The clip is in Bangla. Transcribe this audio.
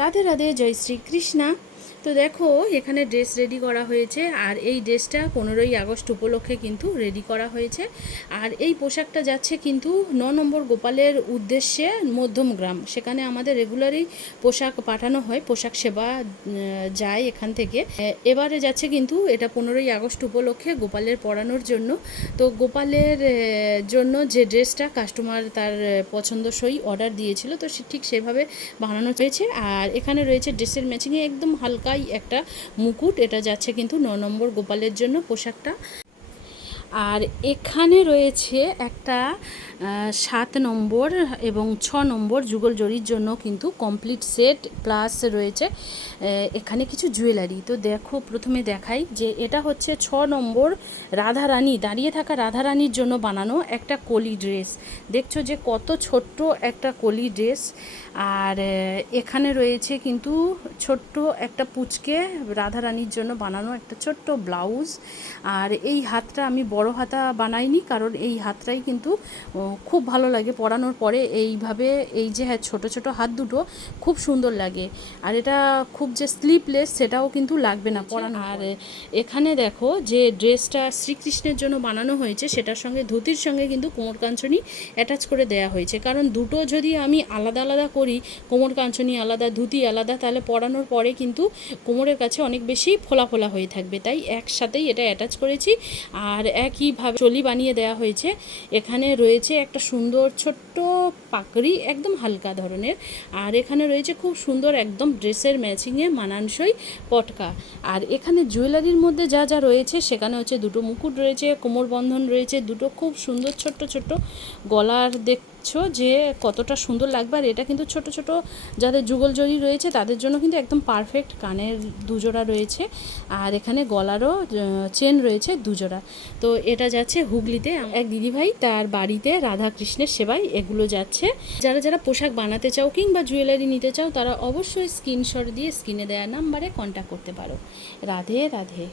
রাধে রাধে, জয় শ্রীকৃষ্ণা। তো দেখো, এখানে ড্রেস রেডি করা হয়েছে, আর এই ড্রেসটা 15ই আগস্ট উপলক্ষে কিন্তু রেডি করা হয়েছে। আর এই পোশাকটা যাচ্ছে কিন্তু 9 নম্বর গোপালের উদ্দেশ্যে মধ্যমগ্রাম, সেখানে আমাদের রেগুলারই পোশাক পাঠানো হয়, পোশাক সেবা যায় এখান থেকে। এবারে যাচ্ছে কিন্তু এটা 15ই আগস্ট উপলক্ষে গোপালের পরানোর জন্য। তো গোপালের জন্য যে ড্রেসটা কাস্টমার তার পছন্দসই অর্ডার দিয়েছিল, তো ঠিক সেভাবে বানানো হয়েছে। আর এখানে রয়েছে ড্রেসের ম্যাচিংয়ে একদম হালকাই একটা মুকুট, এটা যাচ্ছে কিন্তু 9 নম্বর গোপালের জন্য পোশাকটা। আর এখানে রয়েছে একটা 7 নম্বর এবং 6 নম্বর যুগল জরির জন্য কিন্তু কমপ্লিট সেট, প্লাস রয়েছে এখানে কিছু জুয়েলারি। তো দেখো, প্রথমে দেখাই যে এটা হচ্ছে 6 নম্বর রাধারানী, দাঁড়িয়ে থাকা রাধারানীর জন্য বানানো একটা কলি ড্রেস। দেখছো যে কত ছোট্ট একটা কলি ড্রেস। আর এখানে রয়েছে কিন্তু ছোট্ট একটা পুচকে রাধারানীর জন্য বানানো একটা ছোট্ট ব্লাউজ। আর এই হাতটা আমি বড় হাতা বানাইনি, কারণ এই হাতটাই কিন্তু খুব ভালো লাগে পরানোর পরে। এইভাবে এই যে হ্যাঁ, ছোটো ছোটো হাত দুটো খুব সুন্দর লাগে। আর এটা খুব যে স্লিপলেস সেটাও কিন্তু লাগবে না পরানো। আর এখানে দেখো যে ড্রেসটা শ্রীকৃষ্ণের জন্য বানানো হয়েছে, সেটার সঙ্গে ধুতির সঙ্গে কিন্তু কোমর কাঞ্চনি অ্যাটাচ করে দেওয়া হয়েছে। কারণ দুটো যদি আমি আলাদা আলাদা করি, কোমর কাঞ্চনি আলাদা, ধুতি আলাদা, তাহলে পরানোর পরে কিন্তু কোমরের কাছে অনেক বেশি ফোলা ফোলা হয়ে থাকবে, তাই একসাথেই এটা অ্যাটাচ করেছি। আর একইভাবে চলি বানিয়ে দেওয়া হয়েছে। এখানে রয়েছে একটা সুন্দর ছোট্ট পাকড়ি, একদম হালকা ধরনের। আর এখানে রয়েছে খুব সুন্দর একদম ড্রেসের ম্যাচিংয়ে মানানসই পটকা। আর এখানে জুয়েলারির মধ্যে যা যা রয়েছে, সেখানে হচ্ছে দুটো মুকুট রয়েছে, কোমর বন্ধন রয়েছে, দুটো খুব সুন্দর ছোট্ট ছোট্ট গলার দেখছো যে কতটা সুন্দর লাগবে। আর এটা কিন্তু ছোট ছোট যাদের যুগল জরি রয়েছে তাদের জন্য কিন্তু একদম পারফেক্ট। কানের দুজোড়া রয়েছে, আর এখানে গলারও চেন রয়েছে দুজোড়া। তো এটা যাচ্ছে হুগলিতে এক দিদিভাই, তার বাড়িতে রাধা কৃষ্ণের সেবায় এগুলো যাচ্ছে। যারা যারা পোশাক বানাতে চাও কিংবা জুয়েলারি নিতে চাও, তারা অবশ্যই স্ক্রিনশট দিয়ে স্ক্রিনে দেওয়া নাম্বারে কন্ট্যাক্ট করতে পারো। রাধে রাধে।